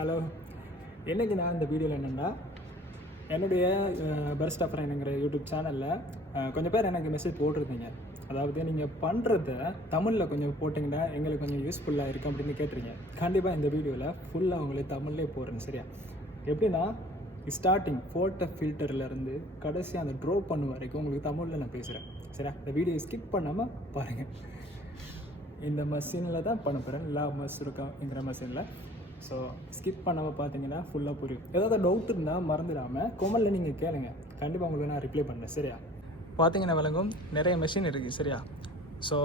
Hello. இன்றைக்கி நான் இந்த வீடியோவில் என்னென்னா, என்னுடைய பெஸ்ட் ஆஃப் ஃப்ரெண்டுங்கிற யூடியூப் சேனலில் கொஞ்சம் பேர் எனக்கு மெசேஜ் போட்டிருந்தீங்க. அதாவது நீங்கள் பண்ணுறத தமிழில் கொஞ்சம் போட்டிங்கன்னா எங்களுக்கு கொஞ்சம் யூஸ்ஃபுல்லாக இருக்குது அப்படின்னு கேட்டிருங்க. கண்டிப்பாக இந்த வீடியோவில் ஃபுல்லாக உங்களுக்கு தமிழ்லேயே போடுறேன். சரியா? எப்படின்னா ஸ்டார்டிங் ஃபோட்டோ ஃபில்டர்லேருந்து கடைசி அந்த ட்ரா பண்ண வரைக்கும் உங்களுக்கு தமிழில் நான் பேசுகிறேன். சரியா? இந்த வீடியோ ஸ்கிப் பண்ணாமல் பாருங்கள். இந்த மெஷினில் தான் பண்ண போகிறேன், லாமஸ் இருக்காங்கிற மெஷினில். ஸோ ஸ்கிப் பண்ணாமல் பார்த்தீங்கன்னா ஃபுல்லாக புரியும். ஏதாவது டவுட் இருந்தால் மறந்துடாமல் கொமெண்டில் நீங்கள் கேளுங்க, கண்டிப்பாக உங்களுக்கு நான் ரிப்ளை பண்ணுறேன். சரியா? பார்த்தீங்கன்னா விளங்கும், நிறைய மிஷின் இருக்குது. சரியா? ஸோ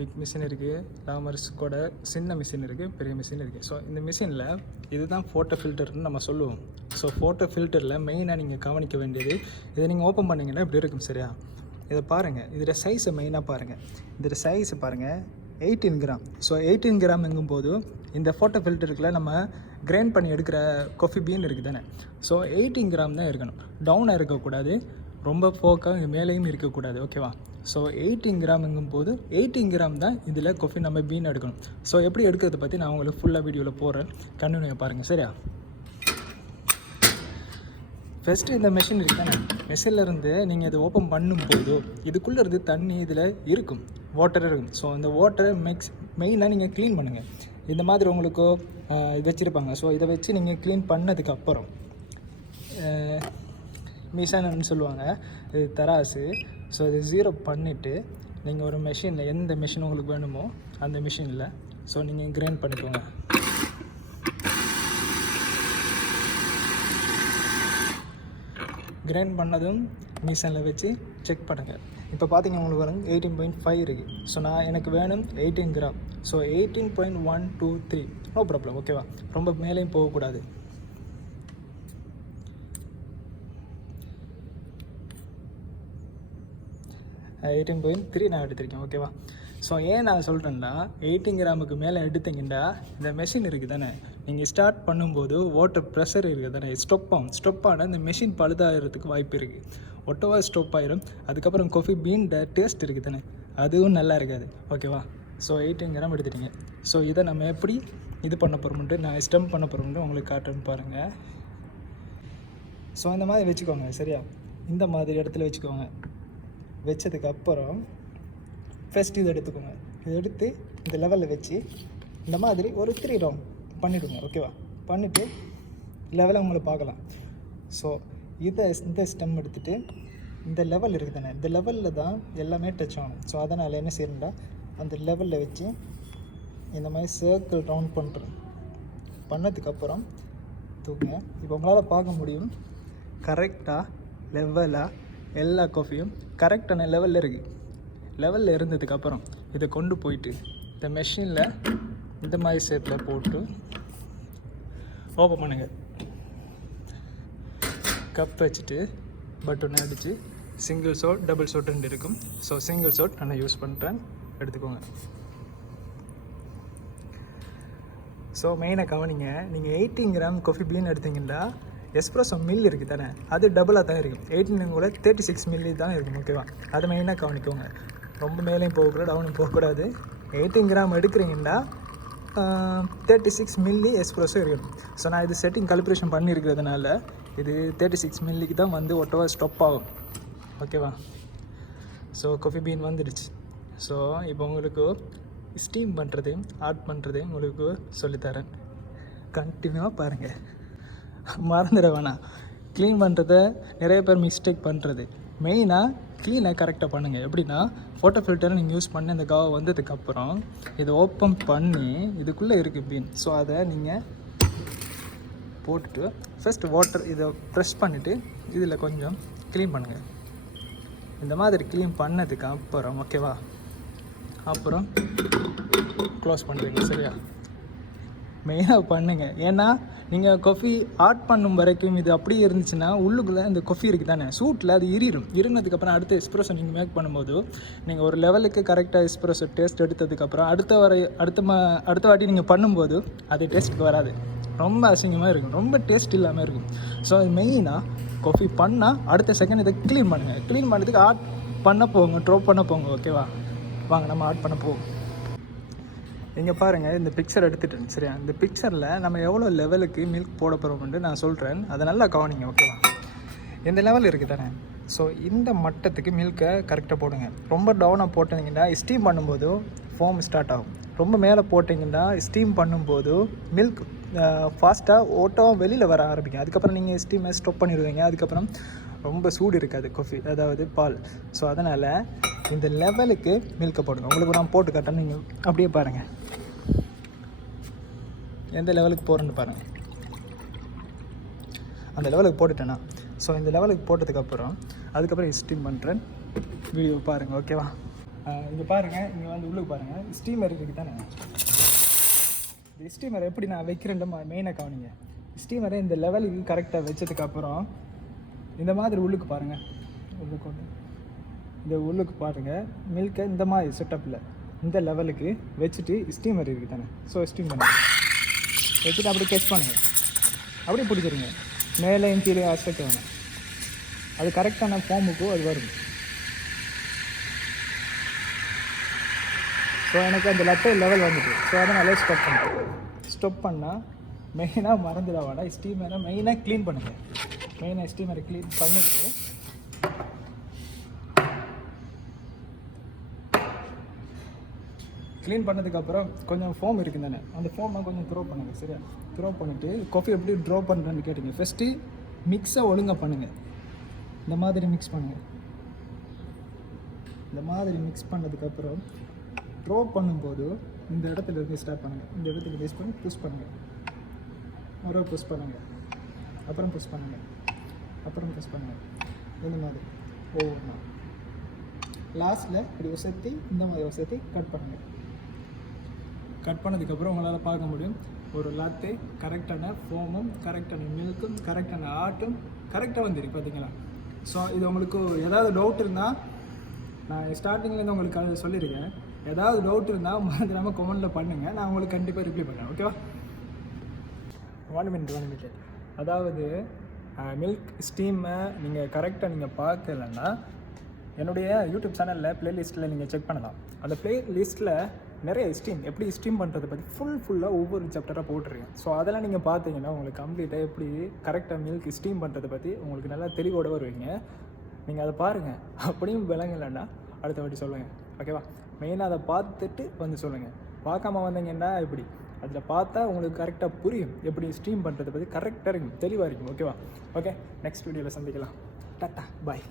பிக் மிஷின் இருக்குது, லாமர்ஸ் கூட சின்ன மிஷின் இருக்குது, பெரிய மிஷின் இருக்குது. ஸோ இந்த மிஷினில் இதுதான் ஃபோட்டோ ஃபில்டர்னு நம்ம சொல்லுவோம். ஸோ ஃபோட்டோ ஃபில்டரில் மெயினாக நீங்கள் கவனிக்க வேண்டியது, இதை நீங்கள் ஓப்பன் பண்ணிங்கன்னா இப்படி இருக்கும். சரியா? இதை பாருங்கள், இதில் சைஸை மெயினாக பாருங்கள். இதில் சைஸை பாருங்கள், 18 கிராம். ஸோ 18 கிராம் எங்கும்போது இந்த ஃபோட்டோ ஃபில்டருக்குள்ள நம்ம கிரைண்ட் பண்ணி எடுக்கிற காஃபி பீன் இருக்குது தானே. ஸோ 18 கிராம் தான் இருக்கணும், டவுனாக இருக்கக்கூடாது, ரொம்ப ஃபோக்காக இங்கே மேலேயும் இருக்கக்கூடாது. ஓகேவா? ஸோ 18 கிராம் எங்கும்போது 18 கிராம் தான் இதில் காஃபி நம்ம பீன் எடுக்கணும். ஸோ எப்படி எடுக்கிறத பற்றி நான் உங்களுக்கு ஃபுல்லாக வீடியோவில் போடுறேன், கண்டினியூ பாருங்கள். சரியா? ஃபஸ்ட்டு இந்த மெஷின் இருக்குது தானே, மெஷின்லேருந்து நீங்கள் இதை ஓப்பன் பண்ணும்போது இதுக்குள்ளே இருந்து தண்ணி இதில் இருக்கும், வாட்டர் இருக்கும். ஸோ இந்த வாட்டரை மெயினாக நீங்கள் க்ளீன் பண்ணுங்கள். இந்த மாதிரி உங்களுக்கு வச்சுருப்பாங்க. ஸோ இதை வச்சு நீங்கள் க்ளீன் பண்ணதுக்கப்புறம் மிஷானன்னு சொல்லுவாங்க, இது தராசு. ஸோ இது 0 பண்ணிவிட்டு நீங்கள் ஒரு மெஷினில் எந்த மெஷின் உங்களுக்கு வேணுமோ அந்த மிஷினில் ஸோ நீங்கள் கிரைண்ட் பண்ணிக்கோங்க. கிரைண்ட் பண்ணதும் மிஷினில் வச்சு செக் பண்ணுங்கள். இப்போ பார்த்தீங்கன்னா உங்களுக்கு வரும் 18.5 இருக்குது. ஸோ எனக்கு வேணும் 18 கிராம். So 18.123 no problem. ஓகேவா? ரொம்ப மேலேயும் போகக்கூடாது. $18.3 நான் எடுத்திருக்கேன். ஓகேவா? ஸோ ஏன் நான் சொல்கிறேன்னா, 18 கிராமுக்கு மேலே எடுத்தீங்கன்னா இந்த மெஷின் இருக்குது தானே, நீங்கள் ஸ்டார்ட் பண்ணும்போது வாட்டர் ப்ரெஷர் இருக்குது தானே, ஸ்டொப் ஆனால் இந்த மெஷின் பழுதாகிறதுக்கு வாய்ப்பு இருக்குது. ஒட்டவா ஸ்டொப் ஆயிரும். அதுக்கப்புறம் காஃபி பீன் டேஸ்ட் இருக்குது தானே, அதுவும் நல்லா இருக்காது. ஓகேவா? ஸோ 18 கிராம் எடுத்துட்டீங்க. ஸோ இதை நம்ம எப்படி இது பண்ண போகிறோம்ட்டு, நான் ஸ்டெம் பண்ண போகிறோம்ட்டு உங்களுக்கு காட்டுன்னு பாருங்கள். ஸோ இந்த மாதிரி வச்சுக்கோங்க. சரியா? இந்த மாதிரி இடத்துல வச்சுக்கோங்க. வச்சதுக்கப்புறம் ஃபஸ்ட் இதை எடுத்துக்கோங்க. இதை எடுத்து இந்த லெவலில் வச்சு இந்த மாதிரி ஒரு 3 ரவுண்ட் பண்ணிவிடுங்க. ஓகேவா? பண்ணிவிட்டு லெவலை உங்களுக்கு பார்க்கலாம். ஸோ இந்த ஸ்டெம் எடுத்துகிட்டு இந்த லெவல் இருக்குது தானே, இந்த லெவலில் தான் எல்லாமே டச் ஆகணும். ஸோ அதனால் என்ன செய்யணும்னா, அந்த லெவலில் வச்சு இந்த மாதிரி சர்க்கிள் ரவுண்ட் பண்ணுறேன். பண்ணதுக்கப்புறம் தூக்குங்க. இப்போ உங்களால் பார்க்க முடியும், கரெக்டாக லெவலாக எல்லா காஃபியும் கரெக்டான லெவலில் இருக்குது. லெவலில் இருந்ததுக்கப்புறம் இதை கொண்டு போயிட்டு இந்த மெஷினில் இந்த மாதிரி ஷேப்பில் போட்டு ஓப்பன் பண்ணுங்கள். கப் வச்சுட்டு பட்டனை அடித்து சிங்கிள் ஷாட், டபுள் ஷாட் 2 இருக்கும். ஸோ சிங்கிள் ஷாட் நான் யூஸ் பண்ணுறேன், எடுத்துக்கோங்க. ஸோ மெயினாக கவனிங்க, நீங்கள் 18 கிராம் காஃபி பீன் எடுத்தீங்கன்னா எஸ்ப்ரெஸோ மில் இருக்குது தானே, அது டபுளாக தான் இருக்கும். 18 கூட 36 மில்லி தான் இருக்கும். ஓகேவா? அதை மெயினாக கவனிக்கோங்க. ரொம்ப மேலேயும் போகக்கூடாது, டவுனும் போகக்கூடாது. 18 கிராம் எடுக்கிறீங்கன்னா 36 மில்லி எஸ்ப்ரெஸோ இருக்கணும். ஸோ நான் இது செட்டிங் கால்குலேஷன் பண்ணியிருக்கிறதுனால இது 36 மில்லிக்கு தான் வந்து ஒட்டவா ஸ்டாப் ஆகும். ஓகேவா? ஸோ காஃபி பீன் வந்துடுச்சு. ஸோ இப்போ உங்களுக்கு ஸ்டீம் பண்ணுறதையும் ஆட் பண்ணுறதையும் உங்களுக்கு சொல்லித்தரேன், கண்டினியூவாக பாருங்கள். மறந்துட வேணாம், க்ளீன் பண்ணுறத நிறைய பேர் மிஸ்டேக் பண்ணுறது. மெயினாக க்ளீனை கரெக்டாக பண்ணுங்கள். எப்படின்னா, ஃபோட்டோ ஃபில்டரை நீங்கள் யூஸ் பண்ணி அந்த காவை வந்ததுக்கப்புறம் இதை ஓப்பன் பண்ணி இதுக்குள்ளே இருக்குது பீன். ஸோ அதை நீங்கள் போட்டுட்டு ஃபஸ்ட்டு வாட்டர் இதை ப்ரெஸ் பண்ணிவிட்டு இதில் கொஞ்சம் க்ளீன் பண்ணுங்கள். இந்த மாதிரி க்ளீன் பண்ணதுக்கு அப்புறம் ஓகேவா, அப்புறம் க்ளோஸ் பண்ணுறீங்க. சரியா? மெயினாக பண்ணுங்கள். ஏன்னா நீங்கள் காஃபி ஆட் பண்ணும் வரைக்கும் இது அப்படியே இருந்துச்சுன்னா உள்ளுக்குள்ளே இந்த காஃபி இருக்குது தானே, சூட்டில் அது இருந்ததுக்கப்புறம் அடுத்த எஸ்ப்ரெஸோ நீங்கள் மேக் பண்ணும்போது நீங்கள் ஒரு லெவலுக்கு கரெக்டாக எஸ்ப்ரெஸோ டேஸ்ட் எடுத்ததுக்கப்புறம் அடுத்த வாட்டி நீங்கள் பண்ணும்போது அது டேஸ்ட்டுக்கு வராது, ரொம்ப அசிங்கமாக இருக்கும், ரொம்ப டேஸ்ட் இல்லாமல் இருக்கும். ஸோ அது மெயினாக காஃபி பண்ணால் அடுத்த செகண்ட் இதை க்ளீன் பண்ணுங்கள். க்ளீன் பண்ணுறதுக்கு ஆட் பண்ண போங்க, ட்ராப் பண்ண போங்க. ஓகேவா? வாங்க நம்ம ஆட் பண்ண போவோம். இங்கே பாருங்கள், இந்த பிக்சர் எடுத்துட்டேன் சரியா. இந்த பிக்சரில் நம்ம எவ்வளோ லெவலுக்கு மில்க் போட போகிறோம்னு நான் சொல்கிறேன், அதை நல்லா கவனிங்க ஓகேவா. இந்த லெவல் இருக்குது தானே, ஸோ இந்த மட்டத்துக்கு மில்கை கரெக்டாக போடுங்க. ரொம்ப டவுனாக போட்டிங்கன்னா ஸ்டீம் பண்ணும்போது ஃபோம் ஸ்டார்ட் ஆகும். ரொம்ப மேலே போட்டிங்கன்னா ஸ்டீம் பண்ணும்போது மில்க் ஃபாஸ்ட்டாக ஓட்டம் வெளியில் வர ஆரம்பிக்கும். அதுக்கப்புறம் நீங்கள் ஸ்டீமை ஸ்டாப் பண்ணிடுவீங்க. அதுக்கப்புறம் ரொம்ப சூடு இருக்காது காஃபி, அதாவது பால். ஸோ அதனால் இந்த லெவலுக்கு மில்கை போடுங்க. உங்களுக்கு நான் போட்டு காட்டேன், நீங்கள் அப்படியே பாருங்கள் எந்த லெவலுக்கு போகிறேன்னு பாருங்கள். அந்த லெவலுக்கு போட்டுட்டேன்னா, ஸோ இந்த லெவலுக்கு போட்டதுக்கப்புறம் அதுக்கப்புறம் ஸ்டீம் பண்ணுறேன், வீடியோ பாருங்கள் ஓகேவா. இங்கே பாருங்கள், இங்கே வந்து உள்ளுக்கு பாருங்கள், ஸ்டீமர் இருக்குது தானே. இந்த ஸ்டீமரை எப்படி நான் வைக்கிறேன் மெயினாக கவனிங்க. ஸ்டீமரை இந்த லெவலுக்கு கரெக்டாக வச்சதுக்கப்புறம் இந்த மாதிரி உள்ளுக்கு பாருங்கள், உள்ளுக்கு இந்த உள்ளுக்கு பாருங்கள், மில்கை இந்த மாதிரி செட்டப்பில் இந்த லெவலுக்கு வச்சுட்டு ஸ்டீமர் இருக்குது தானே. ஸோ ஸ்டீம் பண்ணுங்க, வச்சுட்டு அப்படியே கெச் பண்ணுங்கள், அப்படியே பிடிச்சிருங்க. மேலே கீழே அசைக்க வேணும், அது கரெக்டான ஃபார்முக்கும் அது வரும். ஸோ எனக்கு அந்த லட்டை லெவல் வந்துட்டு, ஸோ அதனால ஸ்டாப் பண்ணுறேன். ஸ்டாப் பண்ணால் மெயினாக மறந்துட வேண்டாம், ஸ்டீமரை மெயினாக க்ளீன் பண்ணுங்கள். மெயினாக ஸ்டீமரை க்ளீன் பண்ணிவிட்டு க்ளீன் பண்ணதுக்கப்புறம் கொஞ்சம் ஃபோம் இருக்குது தானே, அந்த ஃபோமை கொஞ்சம் த்ரோ பண்ணுங்கள் சரியா. த்ரோ பண்ணிவிட்டு காஃபி எப்படி ட்ரோ பண்ணுறேன்னு கேட்டிங்க. ஃபஸ்ட்டு மிக்ஸை ஒழுங்காக பண்ணுங்கள். இந்த மாதிரி மிக்ஸ் பண்ணுங்கள். இந்த மாதிரி மிக்ஸ் பண்ணதுக்கப்புறம் ட்ரோ பண்ணும்போது இந்த இடத்துல இருந்து ஸ்டார்ட் பண்ணுங்கள். இந்த இடத்துக்கு பேஸ் பண்ணி புஷ் பண்ணுங்கள், ஒரு புஷ் பண்ணுங்கள், அப்புறம் புஷ் பண்ணுங்கள், அப்புறம் புஷ் பண்ணுங்கள். இந்த மாதிரி ஒவ்வொன்றா லாஸ்ட்டில் இப்படி வசதி இந்த மாதிரி வசதி கட் பண்ணுங்கள். கட் பண்ணதுக்கப்புறம் உங்களால் பார்க்க முடியும் ஒரு லாத்தே கரெக்டான ஃபோமும் கரெக்டான மில்க்கும் கரெக்டான ஆட்டும் கரெக்டாக வந்துருக்கு பார்த்தீங்களா. ஸோ இது உங்களுக்கு ஏதாவது டவுட் இருந்தால், நான் ஸ்டார்டிங்லேருந்து உங்களுக்கு அதை சொல்லியிருக்கேன், ஏதாவது டவுட் இருந்தால் மறந்துடாமல் கமெண்ட்டில் பண்ணுங்கள், நான் உங்களுக்கு கண்டிப்பாக ரிப்ளை பண்ணுறேன் ஓகேவா. 1 minute. அதாவது மில்க் ஸ்டீமை நீங்கள் கரெக்டாக நீங்கள் பார்க்கலன்னா என்னுடைய யூடியூப் சேனலில் ப்ளேலிஸ்ட்டில் நீங்கள் செக் பண்ணலாம். அந்த ப்ளேலிஸ்ட்டில் நிறைய ஸ்டீம் எப்படி ஸ்டீம் பண்ணுறதை பற்றி ஃபுல்லாக ஒவ்வொரு சாப்டராக போட்டிருக்கேன். ஸோ அதெல்லாம் நீங்கள் பார்த்தீங்கன்னா உங்களுக்கு கம்ப்ளீட்டாக எப்படி கரெக்டாக மில்க் ஸ்டீம் பண்ணுறதை பற்றி உங்களுக்கு நல்லா தெளிவோடு வருவீங்க. நீங்கள் அதை பாருங்கள், அப்படியும் விளங்கலைன்னா அடுத்த வாட்டி சொல்லுங்கள் ஓகேவா. மெயினாக அதை பார்த்துட்டு வந்து சொல்லுங்கள். பார்க்காம வந்தீங்கன்னா எப்படி அதில் பார்த்தா உங்களுக்கு கரெக்டாக புரியும், எப்படி ஸ்டீம் பண்ணுறதை பற்றி கரெக்டாக இருக்கும், தெளிவாக இருக்கும் ஓகேவா. ஓகே, நெக்ஸ்ட் வீடியோவில் சந்திக்கலாம். டாட்டா பாய்.